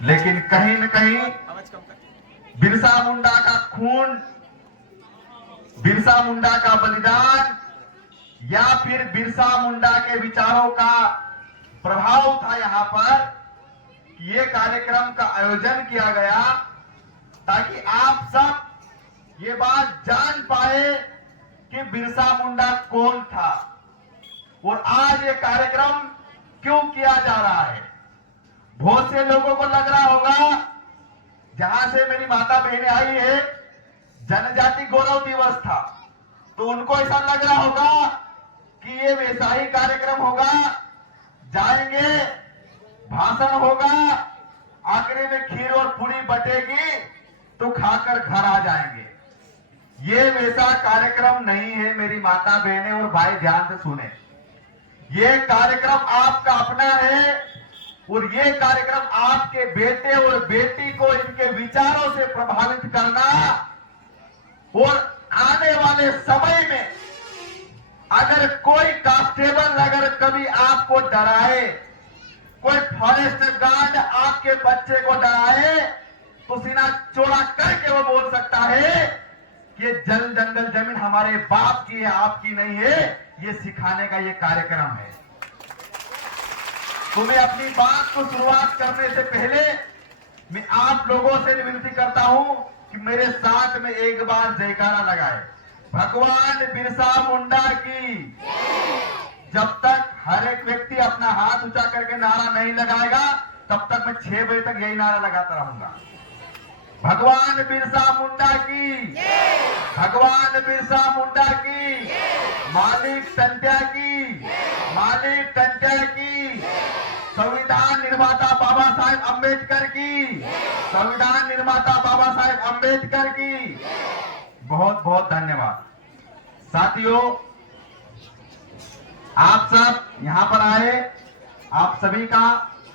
लेकिन कहीं न कहीं बिरसा मुंडा का खून, बिरसा मुंडा का बलिदान या फिर बिरसा मुंडा के विचारों का प्रभाव था यहाँ पर कि ये कार्यक्रम का आयोजन किया गया ताकि आप सब ये बात जान पाए कि बिरसा मुंडा कौन था और आज ये कार्यक्रम क्यों किया जा रहा है। बहुत से लोगों को लग रहा होगा, जहां से मेरी माता बहनें आई है, जनजाति गौरव दिवस था, तो उनको ऐसा लग रहा होगा कि ये वैसा ही कार्यक्रम होगा, जाएंगे, भाषण होगा, आखिरी में खीर और पूरी बटेगी तो खाकर घर आ जाएंगे। ये वैसा कार्यक्रम नहीं है मेरी माता बहनें और भाई, ध्यान से सुने। ये कार्यक्रम आपका अपना है और ये कार्यक्रम आपके बेटे और बेटी को इनके विचारों से प्रभावित करना और आने वाले समय में अगर कोई कांस्टेबल अगर कभी आपको डराए, कोई फॉरेस्ट गार्ड आपके बच्चे को डराए, तो सीना चौड़ा करके वो बोल सकता है कि ये जल जंगल जमीन हमारे बाप की है, आपकी नहीं है। ये सिखाने का ये कार्यक्रम है। तो मैं अपनी बात को शुरुआत करने से पहले मैं आप लोगों से विनती करता हूं कि मेरे साथ में एक बार जयकारा लगाए, भगवान बिरसा मुंडा की। जब तक हर एक व्यक्ति अपना हाथ ऊंचा करके नारा नहीं लगाएगा, तब तक मैं 6 बजे तक यही नारा लगाता रहूंगा। भगवान बिरसा मुंडा की, भगवान बिरसा मुंडा की, मालिक टंट्या की, मालिक टंट्या की, संविधान निर्माता बाबा साहेब अंबेडकर की, संविधान निर्माता बाबा साहेब अंबेडकर की। बहुत बहुत धन्यवाद। साथियों, आप सब यहां पर आए, आप सभी का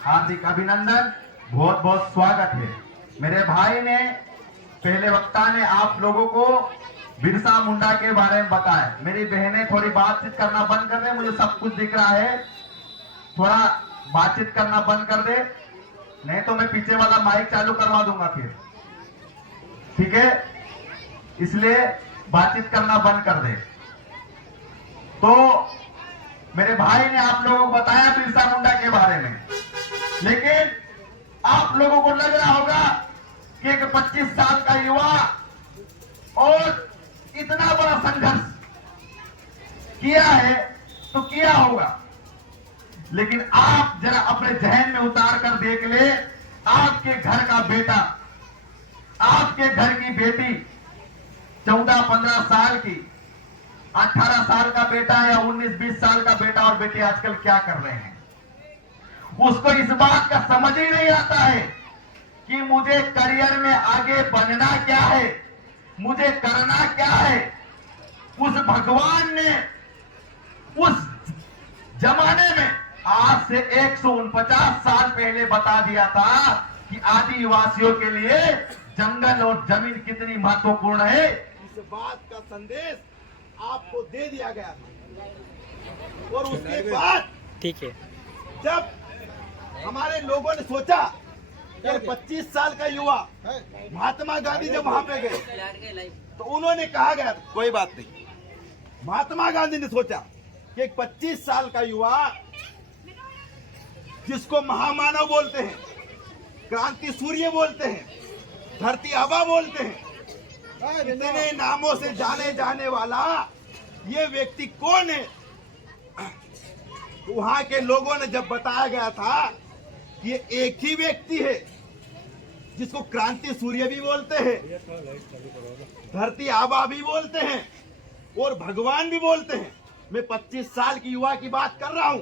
हार्दिक अभिनंदन, बहुत बहुत स्वागत है। मेरे भाई ने, पहले वक्ता ने आप लोगों को बिरसा मुंडा के बारे में बताया। मेरी बहनें थोड़ी बातचीत करना बंद कर दे, मुझे सब कुछ दिख रहा है, थोड़ा बातचीत करना बंद कर दे, नहीं तो मैं पीछे वाला माइक चालू करवा दूंगा फिर, ठीक है? इसलिए बातचीत करना बंद कर दे। तो मेरे भाई ने आप लोगों को बताया बिरसा मुंडा के बारे में, लेकिन आप लोगों को लग रहा होगा कि एक 25 साल का युवा और इतना बड़ा संघर्ष किया है तो किया होगा, लेकिन आप जरा अपने जहन में उतार कर देख ले, आपके घर का बेटा, आपके घर की बेटी 14-15 साल की, 18 साल का बेटा या 19-20 साल का बेटा और बेटी आजकल क्या कर रहे हैं, उसको इस बात का समझ ही नहीं आता है कि मुझे करियर में आगे बढ़ना क्या है, मुझे करना क्या है। उस भगवान ने उस जमाने में आज से 149 साल पहले बता दिया था कि आदिवासियों के लिए जंगल और जमीन कितनी महत्वपूर्ण है। इस बात का संदेश आपको दे दिया गया था। और उसके बाद ठीक है, जब हमारे लोगों ने सोचा कि 25 साल का युवा महात्मा गांधी जब वहां पे गए तो उन्होंने कहा गया, कोई बात नहीं, महात्मा गांधी ने सोचा कि एक 25 साल का युवा जिसको महामानव बोलते हैं, क्रांति सूर्य बोलते हैं, धरती आबा बोलते हैं, इतने नामों से जाने जाने वाला ये व्यक्ति कौन है। वहां के लोगों ने जब बताया गया था कि ये एक ही व्यक्ति है जिसको क्रांति सूर्य भी बोलते हैं, धरती आबा भी बोलते हैं और भगवान भी बोलते हैं। मैं 25 साल की युवा की बात कर रहा हूं,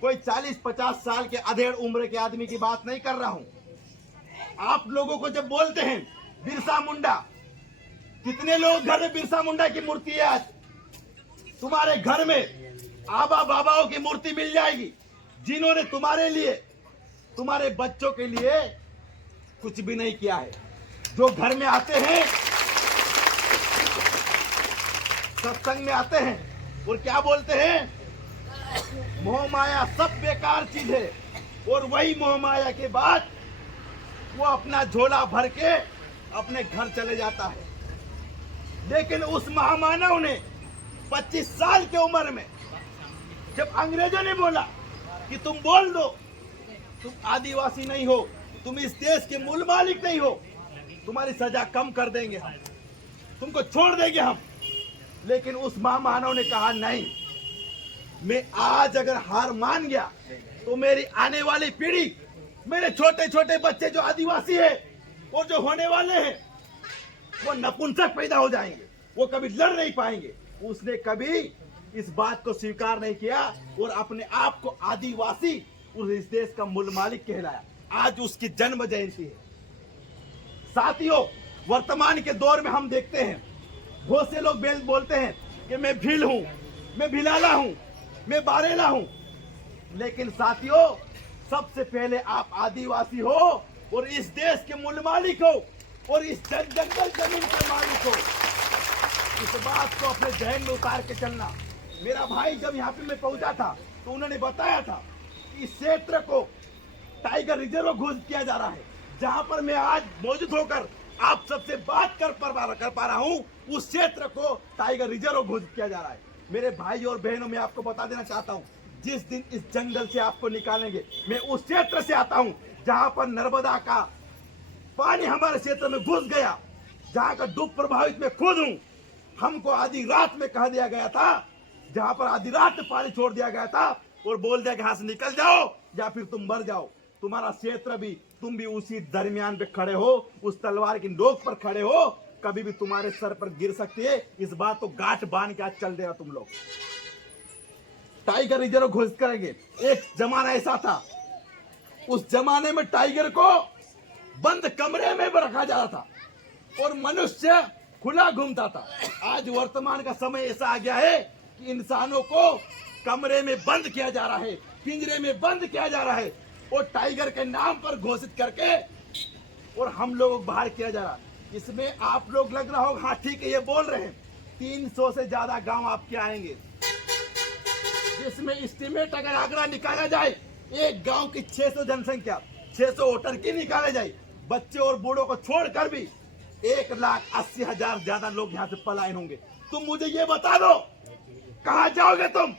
कोई 40-50 साल के अधेड़ उम्र के आदमी की बात नहीं कर रहा हूं। आप लोगों को जब बोलते हैं बिरसा मुंडा, कितने लोग घर में बिरसा मुंडा की मूर्ति है? आज तुम्हारे घर में आबा बाबाओं की मूर्ति मिल जाएगी, जिन्होंने तुम्हारे लिए, तुम्हारे बच्चों के लिए कुछ भी नहीं किया है। जो घर में आते हैं, सत्संग में आते हैं और क्या बोलते हैं, मोह माया सब बेकार चीज है, और वही मोह माया के बाद वो अपना झोला भर के अपने घर चले जाता है। लेकिन उस महामानव ने 25 साल की उम्र में जब अंग्रेजों ने बोला कि तुम बोल दो, तुम आदिवासी नहीं हो, तुम इस देश के मूल मालिक नहीं हो, तुम्हारी सजा कम कर देंगे हम, तुमको छोड़ देंगे हम। लेकिन उस महामानव ने कहा नहीं, मैं आज अगर हार मान गया तो मेरी आने वाली पीढ़ी, मेरे छोटे छोटे बच्चे जो आदिवासी है और जो होने वाले हैं, वो नपुंसक पैदा हो जाएंगे, वो कभी लड़ नहीं पाएंगे। उसने कभी इस बात को स्वीकार नहीं किया और अपने आप को आदिवासी और इस देश का मूल मालिक कहलाया। आज उसकी जन्म जयंती है। साथियों, वर्तमान के दौर में हम देखते हैं बहुत से लोग बोलते हैं कि मैं भील हूं, मैं भिलाला हूं, मैं बारेला हूं। लेकिन साथियों, सबसे पहले आप आदिवासी हो और इस देश के मूल मालिक हो और इस जंगल जमीन के मालिक हो। इस बात को अपने जहन में उतार के चलना। मेरा भाई जब यहाँ पे मैं पहुंचा था तो उन्होंने बताया था कि इस क्षेत्र को टाइगर रिजर्व घोषित किया जा रहा है। जहां पर मैं आज मौजूद होकर आप सबसे बात कर पा रहा हूं, उस क्षेत्र को टाइगर रिजर्व घोषित किया जा रहा है। मेरे भाई और बहनों, मैं आपको बता देना चाहता हूं, जिस दिन इस जंगल से आपको निकालेंगे, मैं उस क्षेत्र से आता हूं जहां पर नर्मदा का पानी हमारे क्षेत्र में घुस गया, जहां का डूब प्रभावित मैं खुद हूं। हमको आधी रात में कहा दिया गया था, जहां पर आधी रात में पानी छोड़ दिया गया था और बोल दिया कि यहां से निकल जाओ या फिर तुम मर जाओ। तुम्हारा क्षेत्र भी, तुम भी उसी दरमियान पे खड़े हो, उस तलवार की नोक पर खड़े हो, कभी भी तुम्हारे सर पर गिर सकती है। इस बात को गांठ बांध के आज चल देगा तुम लोग। टाइगर रिजर्व घोषित करेंगे। एक जमाना ऐसा था, उस जमाने में टाइगर को बंद कमरे में रखा जा रहा था और मनुष्य खुला घूमता था। आज वर्तमान का समय ऐसा आ गया है कि इंसानों को कमरे में बंद किया जा रहा है, पिंजरे में बंद किया जा रहा है और टाइगर के नाम पर घोषित करके और हम लोग बाहर किया जा रहा है। इसमें आप लोग लग रहा होगा हाँ ठीक है, ये बोल रहे हैं 300 से ज्यादा गांव आपके आएंगे, जिसमें एस्टिमेट अगर आंकड़ा निकाला जाए, एक गांव की 600 जनसंख्या, 600 वोटर की निकाले जाए, बच्चे और बूढ़ों को छोड़कर भी 1,80,000 ज्यादा लोग यहाँ से पलायन होंगे। तुम मुझे ये बता दो, कहां जाओगे तुम?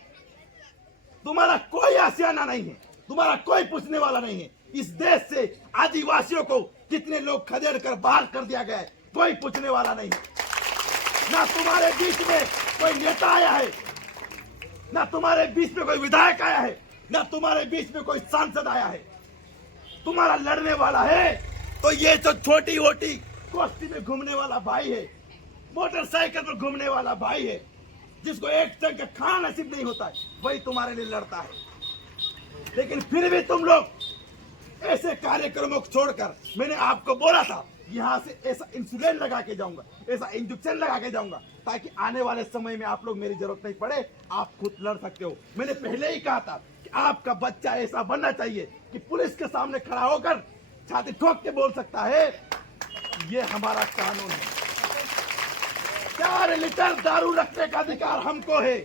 तुम्हारा कोई आशियाना नहीं है, तुम्हारा कोई पूछने वाला नहीं है। इस देश से आदिवासियों को कितने लोग खदेड़ कर बाहर कर दिया गया है, कोई पूछने वाला नहीं है। ना तुम्हारे बीच में कोई नेता आया है, ना तुम्हारे बीच में कोई विधायक आया है, ना तुम्हारे बीच में कोई सांसद आया है। तुम्हारा लड़ने वाला है तो ये जो छोटी वोटी कोष्ठी में घूमने वाला भाई है, मोटरसाइकिल पर घूमने वाला भाई है, जिसको एक टंग का खाना नसीब नहीं होता है, वही तुम्हारे लिए लड़ता है। लेकिन फिर भी तुम लोग ऐसे कार्यक्रमों को छोड़कर, मैंने आपको बोला था यहाँ से ऐसा इंसुलिन लगा के जाऊंगा, ऐसा इंजेक्शन लगा के जाऊंगा, ताकि आने वाले समय में आप लोग मेरी जरूरत नहीं पड़े, आप खुद लड़ सकते हो। मैंने पहले ही कहा था कि आपका बच्चा ऐसा बनना चाहिए कि पुलिस के सामने खड़ा होकर छाती ठोक के बोल सकता है ये हमारा कानून है। 4 लीटर दारू रखने का अधिकार हमको है।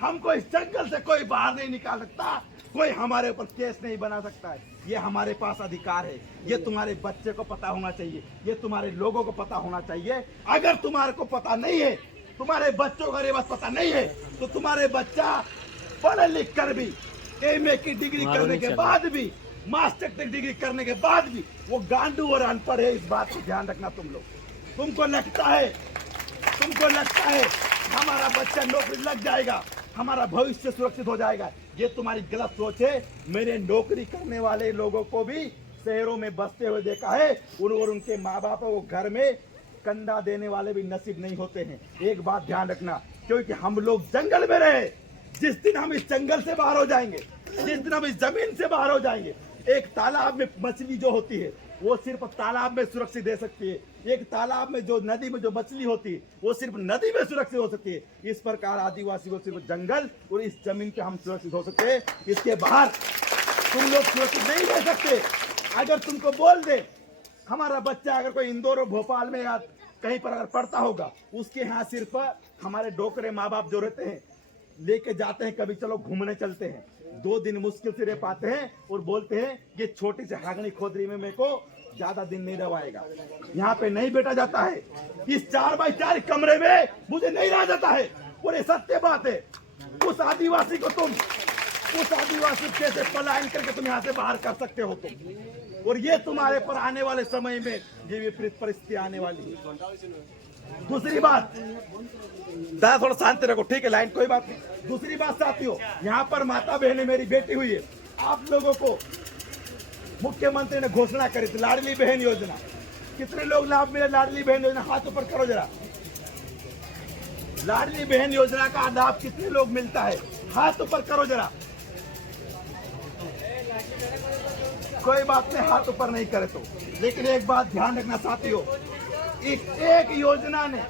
हमको इस जंगल से कोई बाहर नहीं निकाल सकता, कोई हमारे ऊपर केस नहीं बना सकता है। ये हमारे पास अधिकार है। ये तुम्हारे बच्चे को पता होना चाहिए, ये तुम्हारे लोगों को पता होना चाहिए। अगर तुम्हारे को पता नहीं है, तुम्हारे बच्चों को ये बात पता नहीं है, तो तुम्हारे बच्चा पढ़ लिख कर भी, MA की डिग्री करने के बाद भी, मास्टर की डिग्री करने के बाद भी वो गांडू और अनपढ़ है। इस बात को ध्यान रखना तुम लोग। तुमको लगता है हमारा बच्चा नौकरी लग जाएगा, हमारा भविष्य सुरक्षित हो जाएगा, ये तुम्हारी गलत सोच है। मैंने नौकरी करने वाले लोगों को भी शहरों में बसते हुए देखा है, और उनके माँ बाप को घर में कंधा देने वाले भी नसीब नहीं होते हैं। एक बात ध्यान रखना, क्योंकि हम लोग जंगल में रहे। जिस दिन हम इस जंगल से बाहर हो जाएंगे, जिस दिन हम इस जमीन से बाहर हो जाएंगे, एक तालाब में मछली जो होती है वो सिर्फ तालाब में सुरक्षित दे सकती है। एक तालाब में जो नदी में जो मछली होती है वो सिर्फ नदी में सुरक्षित हो सकती है। इस प्रकार आदिवासी को सिर्फ जंगल और इस जमीन पे हम सुरक्षित हो सकते हैं, इसके बाहर तुम लोग सुरक्षित नहीं रह सकते। अगर तुमको बोल दे हमारा बच्चा अगर कोई इंदौर और भोपाल में या कहीं पर अगर पढ़ता होगा, उसके यहाँ सिर्फ हमारे डोकरे माँ बाप जो रहते हैं लेके जाते हैं, कभी चलो घूमने चलते हैं, 2 दिन मुश्किल से रह पाते हैं और बोलते हैं ये छोटी सी हागनी खोदरी में मेरे को ज्यादा दिन नहीं रवाएगा। यहाँ पे नहीं बैठा जाता है, इस 4x4 कमरे में मुझे नहीं रहा जाता है। और ये सत्य बात है। उस आदिवासी कैसे पलायन करके तुम यहाँ से बाहर कर सकते हो तुम। और ये तुम्हारे पर आने वाले समय में ये विपरीत परिस्थिति आने वाली है। दूसरी बात, दादा थोड़ा शांति रखो, ठीक है, लाइन कोई बात नहीं। दूसरी बात साथियों, यहाँ पर माता बहनें मेरी बेटी हुई है। आप लोगों को मुख्यमंत्री ने घोषणा करी थी लाडली बहन योजना। कितने लोग लाभ मिले लाडली बहन योजना? हाथ ऊपर करो जरा। लाडली बहन योजना का लाभ कितने लोग मिलता है? हाथ ऊपर करो जरा। कोई बात नहीं, हाथ ऊपर नहीं करे तो। लेकिन एक बात ध्यान रखना साथियों, एक योजना ने,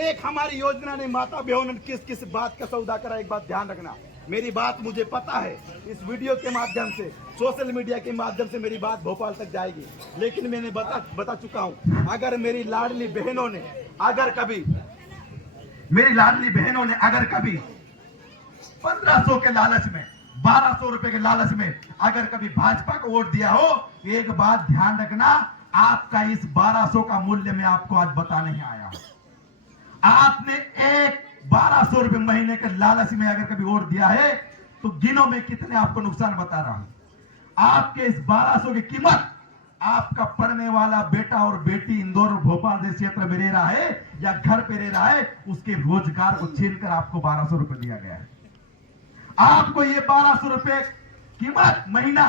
एक हमारी योजना ने माता बहनों ने किस किस बात का सौदा करा, एक बात ध्यान रखना। मेरी बात मुझे पता है, इस वीडियो के माध्यम से, सोशल मीडिया के माध्यम से मेरी बात भोपाल तक जाएगी। लेकिन मैंने बता चुका हूं, अगर मेरी लाडली बहनों ने अगर कभी 1500 के लालच में, 1200 रुपए के लालच में अगर कभी भाजपा को वोट दिया हो, एक बात ध्यान रखना, आपका इस 1200 का मूल्य मैं आपको आज बताने ही आया हूं। आपने एक 1200 रुपए महीने के लालच में अगर कभी वोट दिया है तो गिनो में कितने आपको नुकसान बता रहा हूं। आपके इस 1200 की कीमत आपका पढ़ने वाला बेटा और बेटी इंदौर और भोपाल जैसे क्षेत्र में रह रहा है या घर पे रह रहा है, उसके रोजगार को छीनकर आपको 1200 रुपए दिया गया है। आपको ये 1200 रुपए कीमत महीना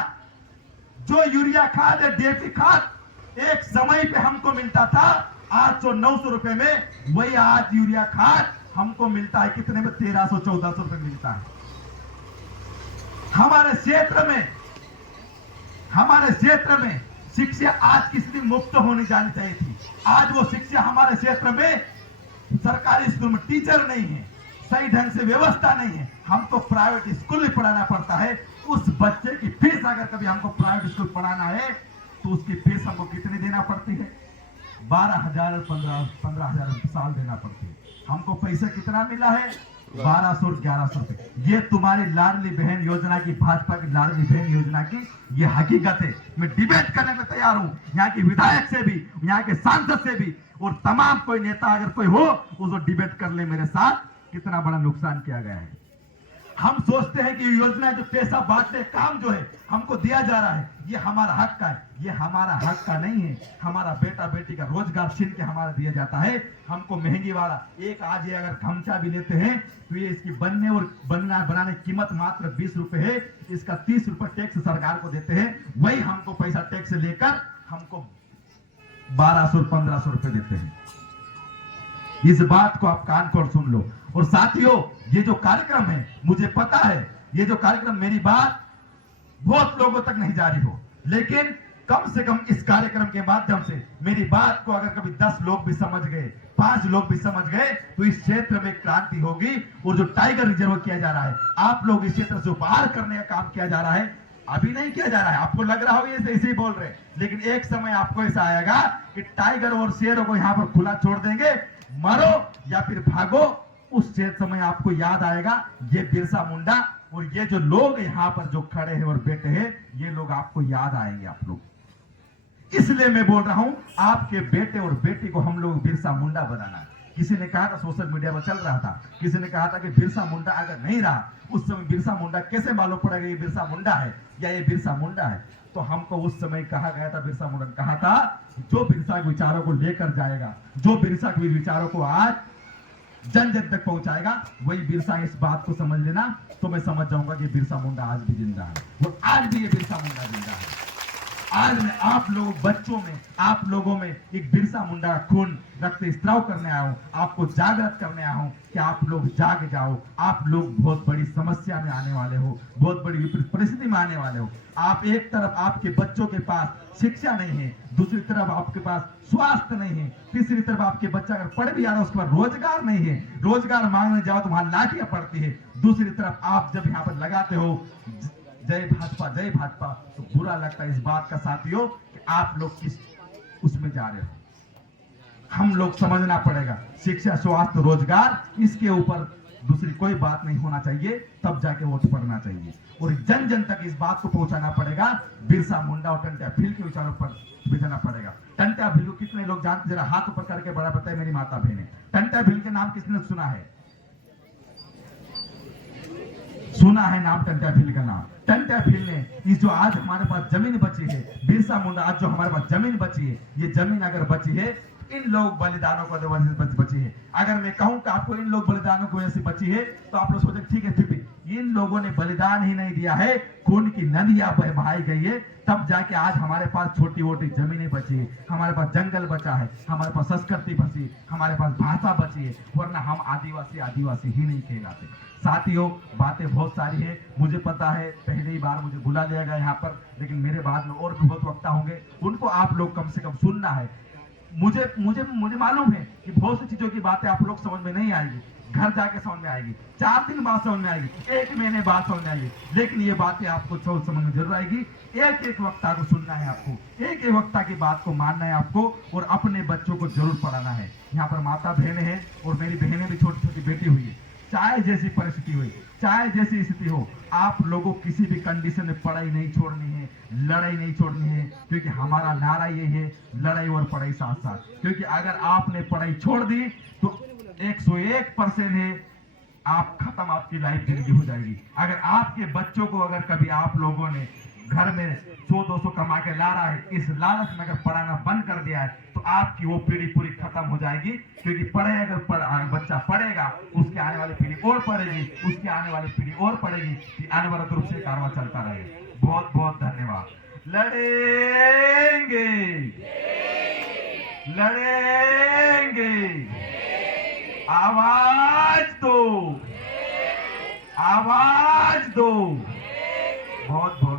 जो यूरिया खाद है, डीएपी खाद एक समय पे हमको मिलता था 800-900 रुपए में, वही आज यूरिया खाद हमको मिलता है कितने में? 1300-1400 रुपए मिलता है। हमारे क्षेत्र में शिक्षा आज किसी दिन मुफ्त होनी जानी चाहिए थी। आज वो शिक्षा हमारे क्षेत्र में सरकारी स्कूल में टीचर नहीं है, सही ढंग से व्यवस्था नहीं है, हमको प्राइवेट स्कूल में पढ़ाना पड़ता है। उस बच्चे की फीस अगर कभी हमको प्राइवेट स्कूल पढ़ाना है तो उसकी फीस हमको कितनी देना पड़ती है? 12,000 15,000 साल देना पड़ती है। हमको पैसा कितना मिला है? 1200 और 1100 रुपए। ये तुम्हारी लाडली बहन योजना की, भाजपा की लाडली बहन योजना की ये हकीकत है। मैं डिबेट करने में तैयार हूं, यहाँ के विधायक से भी, यहाँ के सांसद से भी, और तमाम कोई नेता अगर कोई हो उसको डिबेट कर ले मेरे साथ, कितना बड़ा नुकसान किया गया है। हम सोचते हैं कि ये योजना जो पैसा बांटने काम जो है हमको दिया जा रहा है, ये हमारा हक का है। ये हमारा हक का नहीं है, हमारा बेटा बेटी का रोजगार छीन के हमारा दिया जाता है। हमको महंगी वाला एक आज ये अगर खमचा भी लेते हैं तो ये इसकी बनने और बनाने की कीमत मात्र 20 रुपए है। इसका 30 रुपए टैक्स सरकार को देते हैं, वही हमको पैसा टैक्स लेकर हमको 1200-1500 रुपए देते हैं। इस बात को आप कान खोल सुन लो। और साथियों, ये जो कार्यक्रम है, मुझे पता है ये जो कार्यक्रम, मेरी बात बहुत लोगों तक नहीं जा रही हो, लेकिन कम से कम इस कार्यक्रम के माध्यम से मेरी बात को अगर कभी 10 लोग भी समझ गए, 5 लोग भी समझ गए तो इस क्षेत्र में क्रांति होगी। और जो टाइगर रिजर्व किया जा रहा है, आप लोग इस क्षेत्र से उपहार करने का काम किया जा रहा है, अभी नहीं किया जा रहा है। आपको लग रहा होगा ऐसे ही बोल रहे, लेकिन एक समय आपको ऐसा आएगा कि टाइगर और शेरों को यहाँ पर खुला छोड़ देंगे, मरो या फिर भागो। उस समय आपको याद आएगा ये बिरसा मुंडा और ये जो लोग यहाँ पर जो खड़े हैं और बैठे हैं, ये लोग आपको याद आएंगे आप लोग। इसलिए मैं बोल रहा हूं, आपके बेटे और बेटी को हम लोग बिरसा मुंडा बनाना। किसी ने कहा था, सोशल मीडिया पर चल रहा था, किसी ने कहा था कि बिरसा मुंडा अगर नहीं रहा, उस समय बिरसा मुंडा कैसे मालूम पड़ेगा ये बिरसा मुंडा है या ये बिरसा मुंडा है? तो हमको उस समय कहा गया था, बिरसा मुंडा ने कहा था, जो बिरसा के विचारों को लेकर जाएगा, जो बिरसा के विचारों को आज जन जन तक पहुंचाएगा, वही बिरसा। इस बात को समझ लेना तो मैं समझ जाऊंगा कि बिरसा मुंडा आज भी जिंदा है। और आज भी ये बिरसा मुंडा जिंदा है। आज मैं आप लोगों बच्चों में, आप लोगों में एक बिरसा मुंडा का खून रक्त स्त्राव करने आया हूं, आपको जागृत करने आया हूं कि आप लोग जाग जाओ। आप लोग बहुत बड़ी समस्या में आने वाले हो, बहुत बड़ी विपरीत परिस्थिति में आने वाले हो। आप एक तरफ आपके बच्चों के पास शिक्षा नहीं है, दूसरी तरफ आपके पास स्वास्थ्य नहीं है, तीसरी तरफ आपके बच्चा अगर पढ़ भी आ रहा है उसके पास रोजगार नहीं है, रोजगार मांगने जाओ तो वहां लाठियां पड़ती है। दूसरी तरफ आप जब यहाँ पर लगाते हो जय भाजपा, तो बुरा लगता है इस बात का साथियों कि आप लोग किस उसमें जा रहे हो। हम लोग समझना पड़ेगा, शिक्षा स्वास्थ्य रोजगार, इसके ऊपर दूसरी कोई बात नहीं होना चाहिए, तब जाके वोट पड़ना चाहिए। और जन जन तक इस बात को पहुंचाना पड़ेगा, बिरसा मुंडा और टंट्या भील के विचारों पर भेजना पड़ेगा। टंट्या भील को कितने लोग जानते, जरा हाथ ऊपर करके बड़ा बताए मेरी माता बहने, टंट्या भील के नाम किसने सुना है? सुना है नाम टंट्या भील का नाम। टंट्या भील ने इस जो आज हमारे पास जमीन बची है, बिरसा मुंडा आज जो हमारे पास जमीन बची है, ये जमीन अगर बची है इन लोग बलिदानों को वजह से बची है। अगर मैं कहूं कि आपको इन लोग बलिदानों की वजह से बची है, तो आप लोग सोचे ठीक है, फिर भी इन लोगों ने बलिदान ही नहीं दिया है, खून की नदियां बहाई गई है, तब जाके आज हमारे पास छोटी मोटी जमीनें बची है, हमारे पास जंगल बचा है, हमारे पास संस्कृति बची, हमारे पास भाषा बची है, वरना हम आदिवासी आदिवासी ही नहीं कहलाते। साथियों, बातें बहुत सारी है, मुझे पता है पहली बार मुझे बुला लिया गया यहाँ पर, लेकिन मेरे बाद में और भी बहुत वक्ता होंगे, उनको आप लोग कम से कम सुनना है। मुझे मुझे मुझे मालूम है कि बहुत सी चीजों की बातें आप लोग समझ में नहीं आएगी, घर जाके समझ में आएगी, 4 दिन बाद समझ में आएगी, 1 महीने बाद समझ में आएगी, लेकिन ये बातें आपको समझ में जरूर आएगी। एक एक वक्ता को सुनना है आपको, एक एक वक्ता की बात को मानना है आपको, और अपने बच्चों को जरूर पढ़ाना है। यहाँ पर माता बहनें हैं और मेरी बहनें भी छोटी छोटी बेटी हुई है। चाहे जैसी परिस्थिति हुई, चाहे जैसी स्थिति हो, आप लोगों किसी भी कंडीशन में पढ़ाई नहीं छोड़नी है, लड़ाई नहीं छोड़नी है, क्योंकि हमारा नारा ये है, लड़ाई और पढ़ाई साथ साथ। क्योंकि अगर आपने पढ़ाई छोड़ दी तो 101% है, आप खत्म, आपकी लाइफ जिंदगी हो जाएगी। अगर आपके बच्चों को अगर कभी आप लोगों ने घर में 100-200 कमा के ला रहा है, इस लालच में अगर पढ़ाना बंद कर दिया है, तो आपकी वो पीढ़ी पूरी खत्म हो जाएगी। क्योंकि बच्चा पढ़ेगा, उसके आने वाली पीढ़ी और पढ़ेगी, उसकी आने वाली पीढ़ी और पढ़ेगी, कि अनवरत रूप से कारवां चलता रहेगा। बहुत बहुत धन्यवाद। लड़ेंगे लड़ेंगे, आवाज दो, आवाज दो। बहुत बहुत